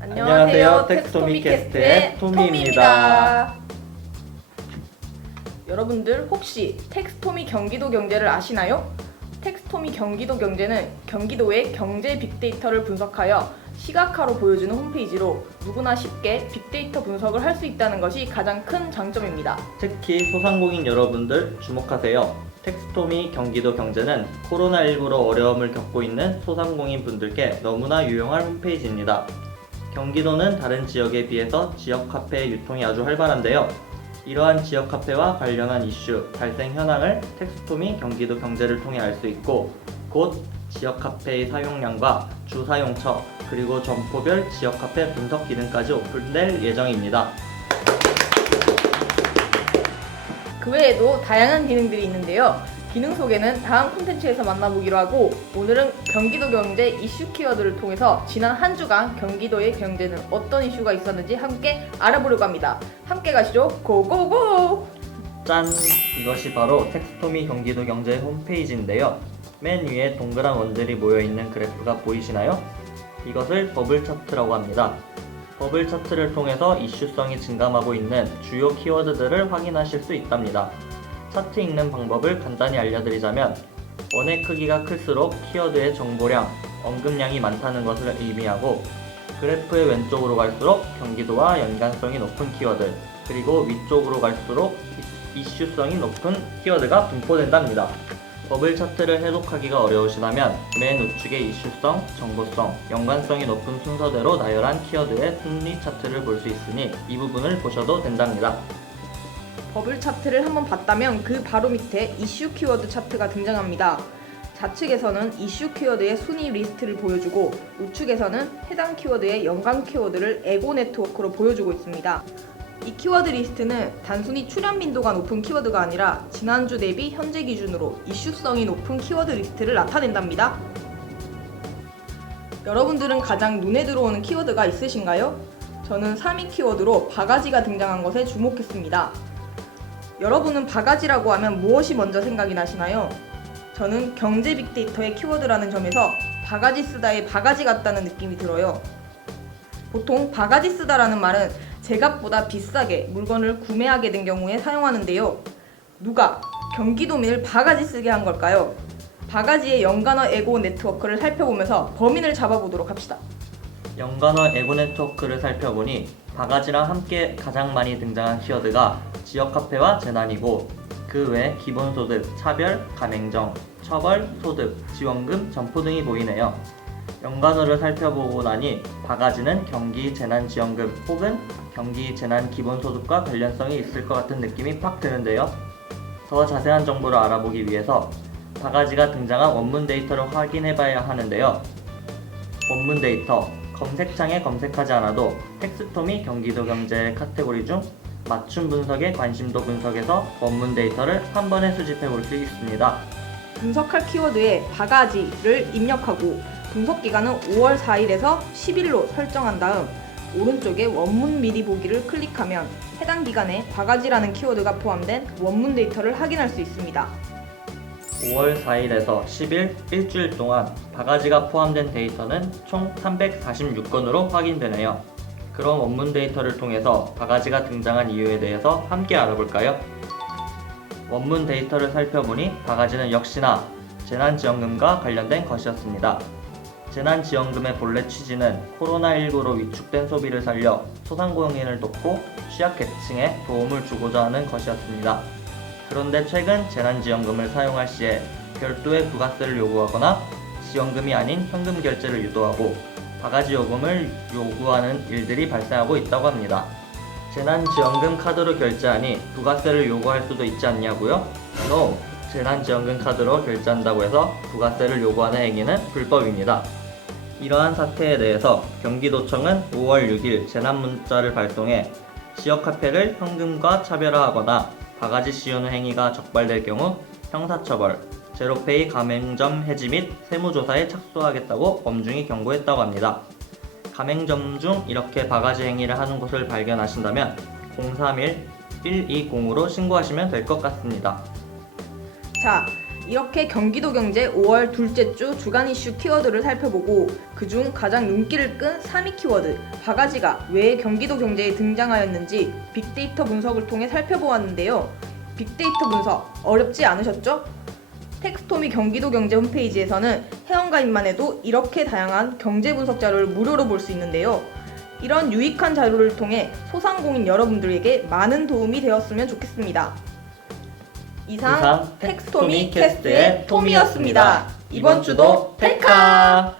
안녕하세요. 텍스토미 캐스트의 토미입니다. 여러분들 혹시 텍스토미 경기도 경제를 아시나요? 텍스토미 경기도 경제는 경기도의 경제 빅데이터를 분석하여 시각화로 보여주는 홈페이지로 누구나 쉽게 빅데이터 분석을 할 수 있다는 것이 가장 큰 장점입니다. 특히 소상공인 여러분들 주목하세요. 텍스토미 경기도 경제는 코로나19로 어려움을 겪고 있는 소상공인 분들께 너무나 유용한 홈페이지입니다. 경기도는 다른 지역에 비해서 지역 카페의 유통이 아주 활발한데요. 이러한 지역 카페와 관련한 이슈, 발생 현황을 텍스토미 경기도 경제를 통해 알 수 있고, 곧 지역 카페의 사용량과 주 사용처, 그리고 점포별 지역 카페 분석 기능까지 오픈될 예정입니다. 그 외에도 다양한 기능들이 있는데요. 기능 소개는 다음 콘텐츠에서 만나보기로 하고, 오늘은 경기도 경제 이슈 키워드를 통해서 지난 한 주간 경기도의 경제는 어떤 이슈가 있었는지 함께 알아보려고 합니다. 함께 가시죠. 고고고! 짠! 이것이 바로 텍스토미 경기도 경제 홈페이지인데요. 맨 위에 동그란 원들이 모여있는 그래프가 보이시나요? 이것을 버블 차트라고 합니다. 버블 차트를 통해서 이슈성이 증감하고 있는 주요 키워드들을 확인하실 수 있답니다. 차트 읽는 방법을 간단히 알려드리자면, 원의 크기가 클수록 키워드의 정보량, 언급량이 많다는 것을 의미하고, 그래프의 왼쪽으로 갈수록 경기도와 연관성이 높은 키워드, 그리고 위쪽으로 갈수록 이슈성이 높은 키워드가 분포된답니다. 버블 차트를 해독하기가 어려우시다면 맨 우측의 이슈성, 정보성, 연관성이 높은 순서대로 나열한 키워드의 순위 차트를 볼 수 있으니 이 부분을 보셔도 된답니다. 버블 차트를 한번 봤다면 그 바로 밑에 이슈 키워드 차트가 등장합니다. 좌측에서는 이슈 키워드의 순위 리스트를 보여주고, 우측에서는 해당 키워드의 연관 키워드를 에고 네트워크로 보여주고 있습니다. 이 키워드 리스트는 단순히 출현 빈도가 높은 키워드가 아니라 지난주 대비 현재 기준으로 이슈성이 높은 키워드 리스트를 나타낸답니다. 여러분들은 가장 눈에 들어오는 키워드가 있으신가요? 저는 3위 키워드로 바가지가 등장한 것에 주목했습니다. 여러분은 바가지라고 하면 무엇이 먼저 생각이 나시나요? 저는 경제 빅데이터의 키워드라는 점에서 바가지 쓰다에 바가지 같다는 느낌이 들어요. 보통 바가지 쓰다라는 말은 제값보다 비싸게 물건을 구매하게 된 경우에 사용하는데요. 누가 경기도민을 바가지 쓰게 한 걸까요? 바가지의 연관어 에고 네트워크를 살펴보면서 범인을 잡아보도록 합시다. 연관어 에고 네트워크를 살펴보니 바가지랑 함께 가장 많이 등장한 키워드가 지역 카페와 재난이고, 그 외 기본소득, 차별, 가맹점, 처벌, 소득, 지원금, 점포 등이 보이네요. 연관어를 살펴보고 나니 바가지는 경기재난지원금 혹은 경기재난기본소득과 관련성이 있을 것 같은 느낌이 팍 드는데요. 더 자세한 정보를 알아보기 위해서 바가지가 등장한 원문 데이터를 확인해봐야 하는데요. 원문 데이터, 검색창에 검색하지 않아도 텍스토미 경기도 경제 카테고리 중 맞춤 분석의 관심도 분석에서 원문 데이터를 한 번에 수집해 볼 수 있습니다. 분석할 키워드에 바가지를 입력하고 분석 기간은 5월 4일에서 10일로 설정한 다음 오른쪽에 원문 미리 보기를 클릭하면 해당 기간에 바가지라는 키워드가 포함된 원문 데이터를 확인할 수 있습니다. 5월 4일에서 10일 일주일 동안 바가지가 포함된 데이터는 총 346건으로 확인되네요. 그럼 원문 데이터를 통해서 바가지가 등장한 이유에 대해서 함께 알아볼까요? 원문 데이터를 살펴보니 바가지는 역시나 재난지원금과 관련된 것이었습니다. 재난지원금의 본래 취지는 코로나19로 위축된 소비를 살려 소상공인을 돕고 취약계층에 도움을 주고자 하는 것이었습니다. 그런데 최근 재난지원금을 사용할 시에 별도의 부가세를 요구하거나 지원금이 아닌 현금 결제를 유도하고 바가지 요금을 요구하는 일들이 발생하고 있다고 합니다. 재난지원금 카드로 결제하니 부가세를 요구할 수도 있지 않냐고요? No! 재난지원금 카드로 결제한다고 해서 부가세를 요구하는 행위는 불법입니다. 이러한 사태에 대해서 경기도청은 5월 6일 재난문자를 발송해 지역 카페를 현금과 차별화하거나 바가지 씌우는 행위가 적발될 경우 형사처벌, 제로페이 가맹점 해지 및 세무조사에 착수하겠다고 엄중히 경고했다고 합니다. 가맹점 중 이렇게 바가지 행위를 하는 곳을 발견하신다면 031-120으로 신고하시면 될 것 같습니다. 자, 이렇게 경기도 경제 5월 둘째 주 주간 이슈 키워드를 살펴보고 그중 가장 눈길을 끈 3위 키워드 바가지가 왜 경기도 경제에 등장하였는지 빅데이터 분석을 통해 살펴보았는데요. 빅데이터 분석 어렵지 않으셨죠? 텍스토미 경기도 경제 홈페이지에서는 회원가입만 해도 이렇게 다양한 경제 분석 자료를 무료로 볼 수 있는데요. 이런 유익한 자료를 통해 소상공인 여러분들에게 많은 도움이 되었으면 좋겠습니다. 이상 텍스토미 캐스트의 톰이었습니다. 이번 주도 텔카!